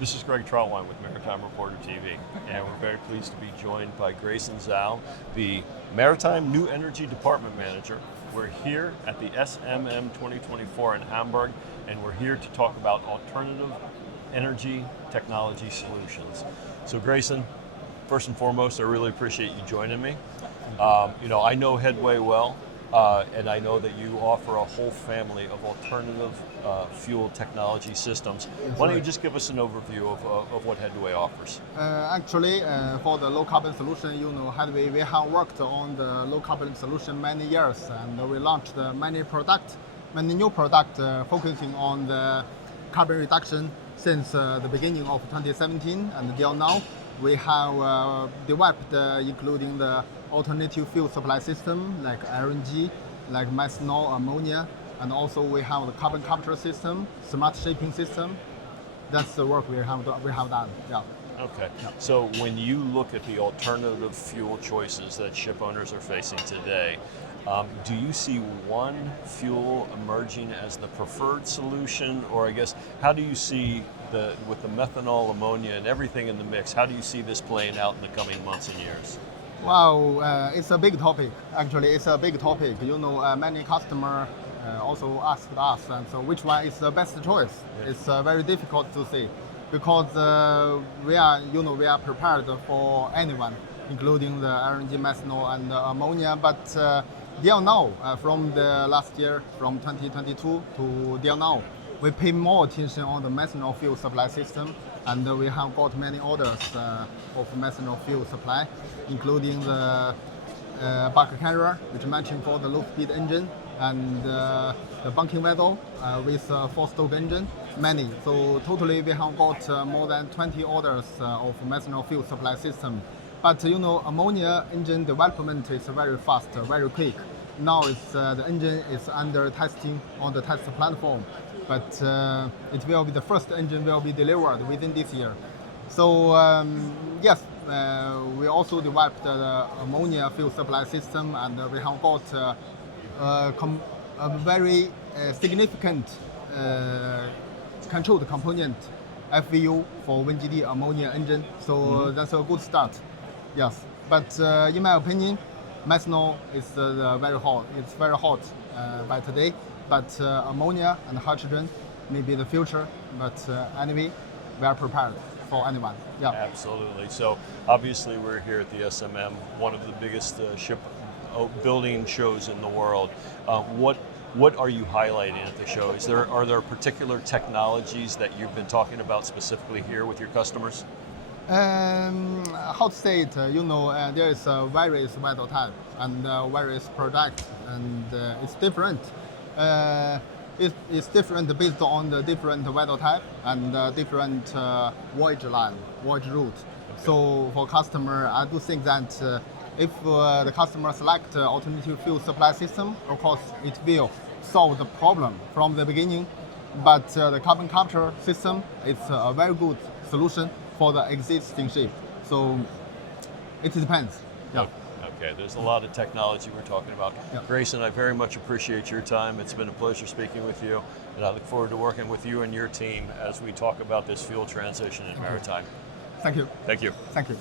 This is Greg Troutwine with Maritime Reporter TV, and we're very pleased to be joined by Grayson Zhao, the Maritime New Energy Department Manager. We're here at the SMM 2024 in Hamburg, and we're here to talk about alternative energy technology solutions. So Grayson, first and foremost, I really appreciate you joining me. I know Headway well, and I know that you offer a whole family of alternative fuel technology systems. Why don't you just give us an overview of what Headway offers? Actually, for the low carbon solution, Headway, we have worked on the low carbon solution many years, and we launched many new products focusing on the carbon reduction since the beginning of 2017 and until now. We have developed including the alternative fuel supply system like LNG, like methanol, ammonia, and also we have the carbon capture system, smart shipping system. That's the work we have done. Yeah. Okay. Yeah. So when you look at the alternative fuel choices that ship owners are facing today, do you see one fuel emerging as the preferred solution, or I guess how do you see with the methanol, ammonia, and everything in the mix? How do you see this playing out in the coming months and years? Wow, it's a big topic. Actually, it's a big topic. Many customers also asked us, and so which one is the best choice? Yeah. It's very difficult to say because we are prepared for anyone, including the LNG, methanol, and ammonia. But till now, from the last year, from 2022 to till now, we pay more attention on the methanol fuel supply system, and we have got many orders of methanol fuel supply, including the bulk carrier, which matching for the low-speed engine, and the bunking vessel with 4-stroke engine, many. So totally we have got more than 20 orders of methanol fuel supply system. But ammonia engine development is very fast, very quick. Now the engine is under testing on the test platform, but it will be the first engine will be delivered within this year. So yes, we also developed the ammonia fuel supply system, and we have got a very significant controlled component FVU for WinGD ammonia engine. So that's a good start. Yes, but in my opinion, methanol is very hot. It's very hot by today, but ammonia and hydrogen may be the future. But anyway, we are prepared for anyone. Yeah, absolutely. So obviously, we're here at the SMM, one of the biggest ship building shows in the world. What are you highlighting at the show? Are there particular technologies that you've been talking about specifically here with your customers? How to say it? There is various vessel type and various products, and it's different. It's different based on the different vessel type and different voyage route. Okay. So for customer, I do think that if the customer select alternative fuel supply system, of course it will solve the problem from the beginning. But the carbon capture system, it's a very good solution for the existing ship. So it depends. Yeah. Okay, there's a lot of technology we're talking about. Yeah. Grayson, I very much appreciate your time. It's been a pleasure speaking with you, and I look forward to working with you and your team as we talk about this fuel transition in maritime. Thank you. Thank you. Thank you.